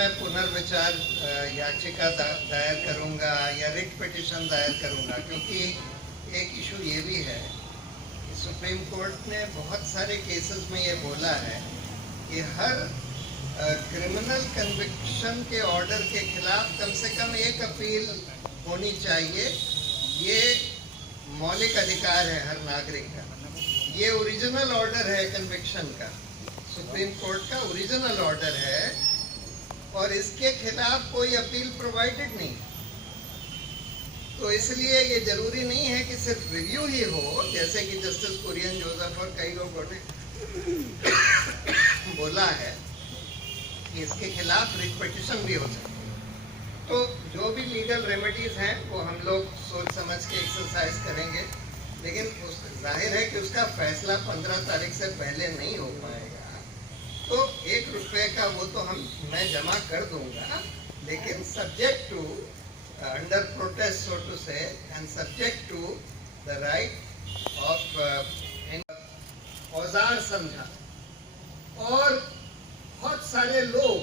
मैं पुनर्विचार याचिका दायर करूंगा या रिट पिटिशन दायर करूंगा, क्योंकि एक इशू ये भी है कि सुप्रीम कोर्ट ने बहुत सारे केसेस में ये बोला है कि हर क्रिमिनल कन्विक्शन के ऑर्डर के खिलाफ कम से कम एक अपील होनी चाहिए। ये मौलिक अधिकार है हर नागरिक का। ये ओरिजिनल ऑर्डर है कन्विक्शन का, सुप्रीम कोर्ट का ओरिजिनल ऑर्डर है, और इसके खिलाफ कोई अपील प्रोवाइडेड नहीं। तो इसलिए ये जरूरी नहीं है कि सिर्फ रिव्यू ही हो, जैसे कि जस्टिस कुरियन जोसेफ और कई लोगों ने बोला है कि इसके खिलाफ रिट पिटिशन भी हो सकती है। तो जो भी लीगल रेमेडीज हैं वो हम लोग सोच समझ के एक्सरसाइज करेंगे, लेकिन जाहिर है कि उसका फैसला 15 तारीख से पहले नहीं हो पाएगा। तो 1 रुपये का वो तो मैं जमा कर दूंगा, लेकिन subject to under protest so to say, and subject to the right of औजार समझा। और बहुत सारे लोग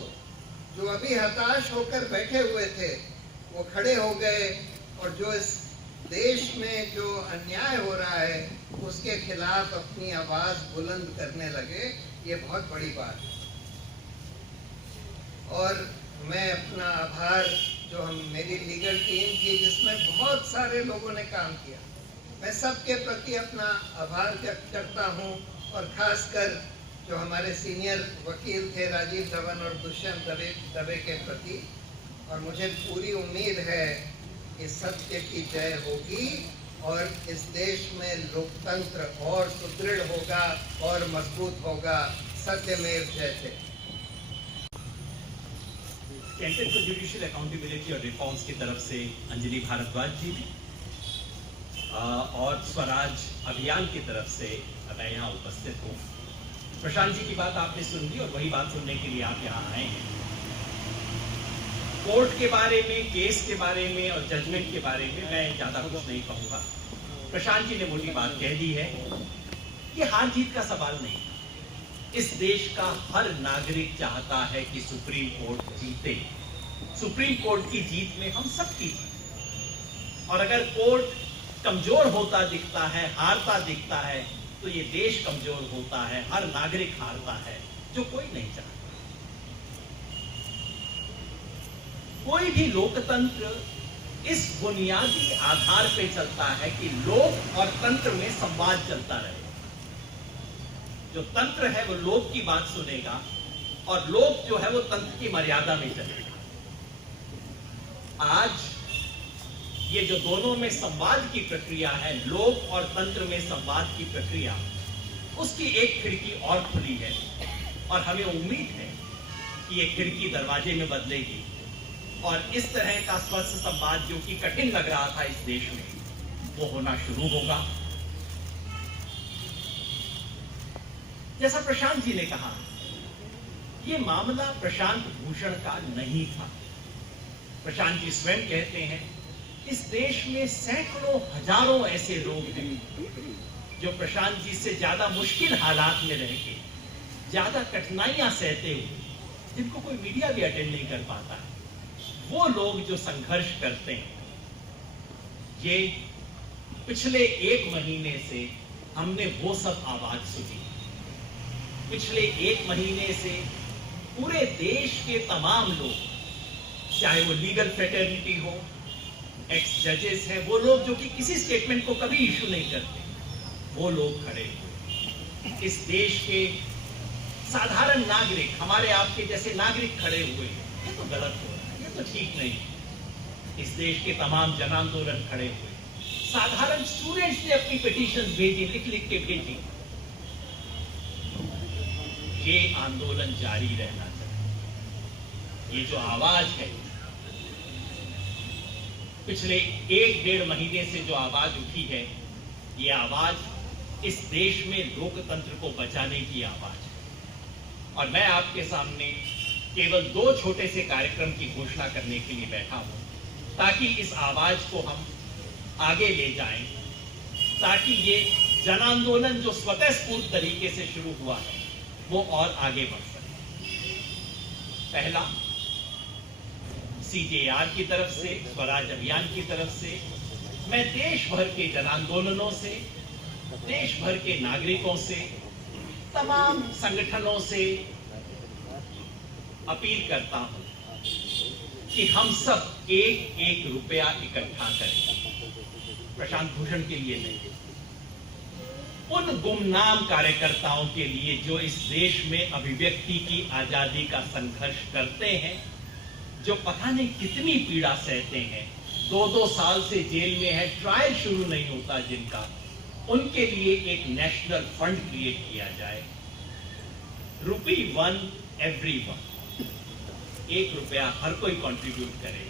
जो अभी हताश होकर बैठे हुए थे वो खड़े हो गए, और जो इस देश में जो अन्याय हो रहा है उसके खिलाफ अपनी आवाज बुलंद करने लगे। ये बहुत बड़ी बात है। और मैं अपना आभार जो मेरी लीगल टीम की, जिसमें बहुत सारे लोगों ने काम किया, मैं सबके प्रति अपना आभार व्यक्त करता हूं, और खासकर जो हमारे सीनियर वकील थे राजीव धवन और दुष्यंत दवे के प्रति। और मुझे पूरी उम्मीद है कि सत्य की जय होगी और इस देश में लोकतंत्र और सुदृढ़ होगा और मजबूत होगा। सत्यमेव जयते। सेंटर फॉर जुडिशियल अकाउंटेबिलिटी और रिफॉर्म्स की तरफ से अंजलि भारद्वाज जी भी, और स्वराज अभियान की तरफ से मैं यहाँ उपस्थित हूँ। प्रशांत जी की बात आपने सुन ली और वही बात सुनने के लिए आप यहाँ आए हैं। कोर्ट के बारे में, केस के बारे में और जजमेंट के बारे में मैं ज्यादा कुछ नहीं कहूंगा। प्रशांत जी ने मोटी बात कह दी है। ये हार जीत का सवाल नहीं। इस देश का हर नागरिक चाहता है कि सुप्रीम कोर्ट जीते। सुप्रीम कोर्ट की जीत में हम सबकी जीत। और अगर कोर्ट कमजोर होता दिखता है, हारता दिखता है, तो ये देश कमजोर होता है, हर नागरिक हारता है, जो कोई नहीं चाहता। कोई भी लोकतंत्र इस बुनियादी आधार पे चलता है कि लोक और तंत्र में संवाद चलता रहे। जो तंत्र है वो लोक की बात सुनेगा और लोक जो है वो तंत्र की मर्यादा में चलेगा। आज ये जो दोनों में संवाद की प्रक्रिया है, लोक और तंत्र में संवाद की प्रक्रिया, उसकी एक खिड़की और खुली है और हमें उम्मीद है कि ये खिड़की दरवाजे में बदलेगी और इस तरह का स्वस्थ संवाद जो कि कठिन लग रहा था इस देश में, वो होना शुरू होगा। जैसा प्रशांत जी ने कहा, ये मामला प्रशांत भूषण का नहीं था। प्रशांत जी स्वयं कहते हैं इस देश में सैकड़ों हजारों ऐसे लोग हैं जो प्रशांत जी से ज्यादा मुश्किल हालात में रह के, ज्यादा कठिनाइयां सहते हुए, जिनको कोई मीडिया भी अटेंड नहीं कर पाता है, वो लोग जो संघर्ष करते हैं। ये पिछले 1 महीने से हमने वो सब आवाज सुनी। पिछले 1 महीने से पूरे देश के तमाम लोग, चाहे वो लीगल फ्रेटर्निटी हो, एक्स जजेस हैं, वो लोग जो कि किसी स्टेटमेंट को कभी इशू नहीं करते, वो लोग खड़े हुए। इस देश के साधारण नागरिक, हमारे आपके जैसे नागरिक खड़े हुए हैं। ये तो गलत हो रहा है, ये तो ठीक नहीं। इस देश के तमाम जन आंदोलन खड़े हुए, साधारण स्टूडेंट्स ने अपनी पिटीशन भेजी, लिख लिख के भेजी। ये आंदोलन जारी रहना चाहिए। ये जो आवाज है, पिछले 1-1.5 महीने से जो आवाज उठी है, ये आवाज इस देश में लोकतंत्र को बचाने की आवाज है। और मैं आपके सामने केवल 2 छोटे से कार्यक्रम की घोषणा करने के लिए बैठा हूं, ताकि इस आवाज को हम आगे ले जाएं, ताकि ये जन आंदोलन जो स्वतः स्फूर्त तरीके से शुरू हुआ है वो और आगे बढ़ सके। पहला, CJR की तरफ से, स्वराज अभियान की तरफ से, मैं देश भर के जन आंदोलनों से, देश भर के नागरिकों से, तमाम संगठनों से अपील करता हूं कि हम सब एक एक रुपया इकट्ठा करें, प्रशांत भूषण के लिए नहीं, उन गुमनाम कार्यकर्ताओं के लिए जो इस देश में अभिव्यक्ति की आजादी का संघर्ष करते हैं, जो पता नहीं कितनी पीड़ा सहते हैं, 2-2 साल से जेल में है, ट्रायल शुरू नहीं होता जिनका, उनके लिए एक नेशनल फंड क्रिएट किया जाए। ₹1 everyone, 1 रुपया हर कोई कंट्रीब्यूट करे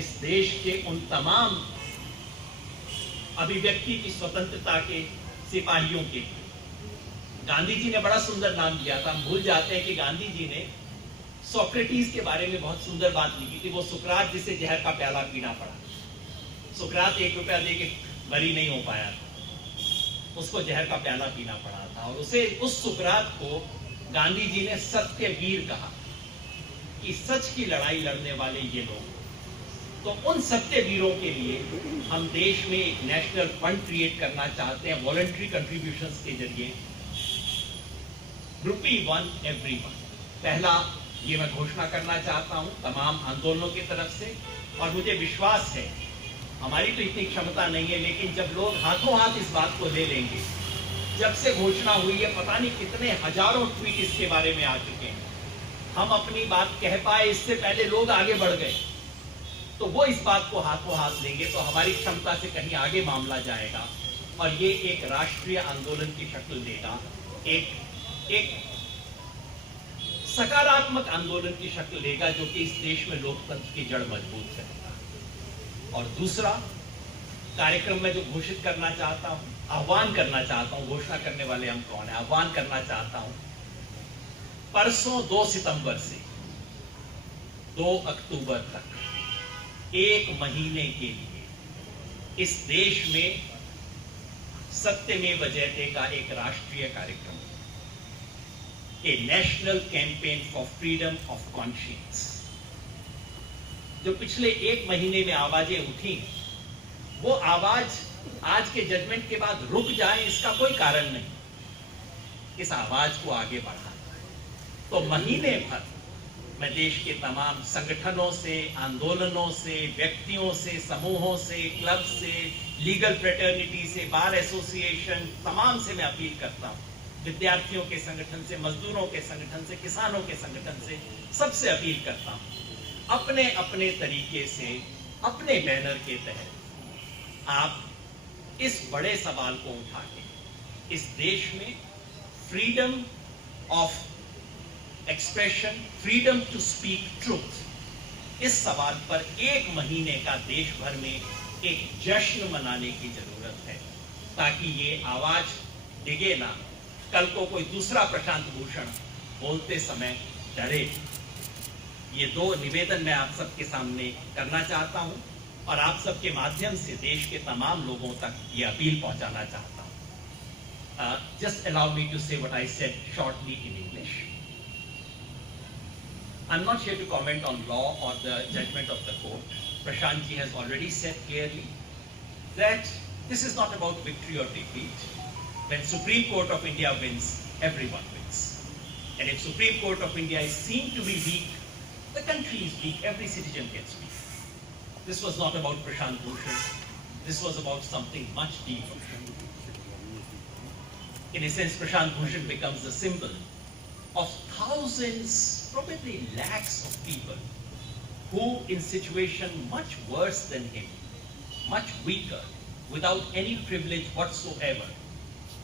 इस देश के उन तमाम अभिव्यक्ति की स्वतंत्रता के सिपाहियों के। गांधी जी ने बड़ा सुंदर नाम दिया था, हम भूल जाते हैं कि गांधी जी ने सोक्रेटिस के बारे में बहुत सुंदर बात लिखी थी। वो सुकरात जिसे जहर का प्याला पीना पड़ा, सुकरात 1 रुपया देके बरी नहीं हो पाया था, उसको जहर का प्याला पीना पड़ा था, और उस सुकरात को गांधी जी ने सत्यवीर कहा कि सच की लड़ाई लड़ने वाले ये लोग। तो उन सत्यवीरों के लिए हम देश में एक नेशनल फंड क्रिएट करना चाहते हैं, वॉलंटरी कंट्रीब्यूशंस के जरिए। ₹1 everyone, पहला ये मैं घोषणा करना चाहता हूं तमाम आंदोलनों की तरफ से, और मुझे विश्वास है, हमारी तो इतनी क्षमता नहीं है, लेकिन जब लोग हाथों हाथ इस बात को ले लेंगे, जब से घोषणा हुई है पता नहीं कितने हजारों ट्वीट इसके बारे में आ चुके हैं, हम अपनी बात कह पाए इससे पहले लोग आगे बढ़ गए, तो वो इस बात को हाथों हाथ लेंगे तो हमारी क्षमता से कहीं आगे मामला जाएगा, और ये एक राष्ट्रीय आंदोलन की शक्ल लेगा, एक सकारात्मक आंदोलन की शक्ल लेगा, जो कि इस देश में लोकतंत्र की जड़ मजबूत करेगा। और दूसरा कार्यक्रम में जो घोषित करना चाहता हूं, आह्वान करना चाहता हूं, घोषणा करने वाले हम कौन है, आह्वान करना चाहता हूं, परसों 2 सितंबर से 2 अक्टूबर तक 1 महीने के लिए इस देश में सत्यमेव जयते का एक राष्ट्रीय कार्यक्रम, a national campaign for freedom of conscience. जो पिछले 1 महीने में आवाजें उठी, वो आवाज आज के जजमेंट के बाद रुक जाए इसका कोई कारण नहीं, इस आवाज को आगे बढ़ाना है। तो महीने भर मैं देश के तमाम संगठनों से, आंदोलनों से, व्यक्तियों से, समूहों से, क्लब से, लीगल फ्रेटर्निटी से, बार एसोसिएशन, तमाम से मैं अपील करता हूं, विद्यार्थियों के संगठन से, मजदूरों के संगठन से, किसानों के संगठन से, सबसे अपील करता हूं, अपने अपने तरीके से, अपने बैनर के तहत आप इस बड़े सवाल को उठा के इस देश में freedom of expression, freedom to speak truth, इस सवाल पर 1 महीने का देश भर में एक जश्न मनाने की जरूरत है, ताकि ये आवाज डिगे ना, कल को कोई दूसरा प्रशांत भूषण बोलते समय डरे। ये 2 निवेदन मैं आप सबके सामने करना चाहता हूं, और आप सबके माध्यम से देश के तमाम लोगों तक ये अपील पहुंचाना चाहता हूं। Just allow me to say what I said shortly in English. I'm not here to comment on law or the judgment of the court. Prashant ji has already said clearly that this is not about victory or defeat. When Supreme Court of India wins, everyone wins. And if Supreme Court of India is seen to be weak, the country is weak, every citizen gets weak. This was not about Prashant Bhushan. This was about something much deeper. In a sense, Prashant Bhushan becomes the symbol of thousands, probably lakhs of people who, in situation much worse than him, much weaker, without any privilege whatsoever,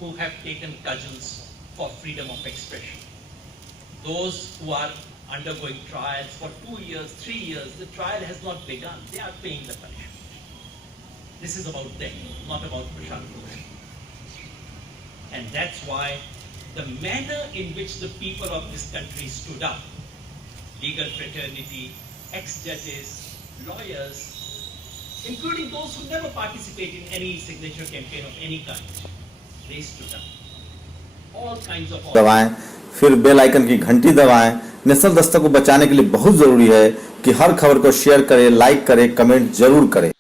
who have taken cudgels for freedom of expression. Those who are undergoing trials for 2 years, 3 years, the trial has not begun. They are paying the punishment. This is about them, not about Prashant Bhushan. And that's why the manner in which the people of this country stood up, legal fraternity, ex-judges, lawyers, including those who never participated in any signature campaign of any kind, they stood up. All kinds of दबाएं, फिर bell icon की घंटी दबाएं। National Dastak को बचाने के लिए बहुत जरूरी है कि हर खबर को शेयर करें, लाइक करें, कमेंट जरूर करें।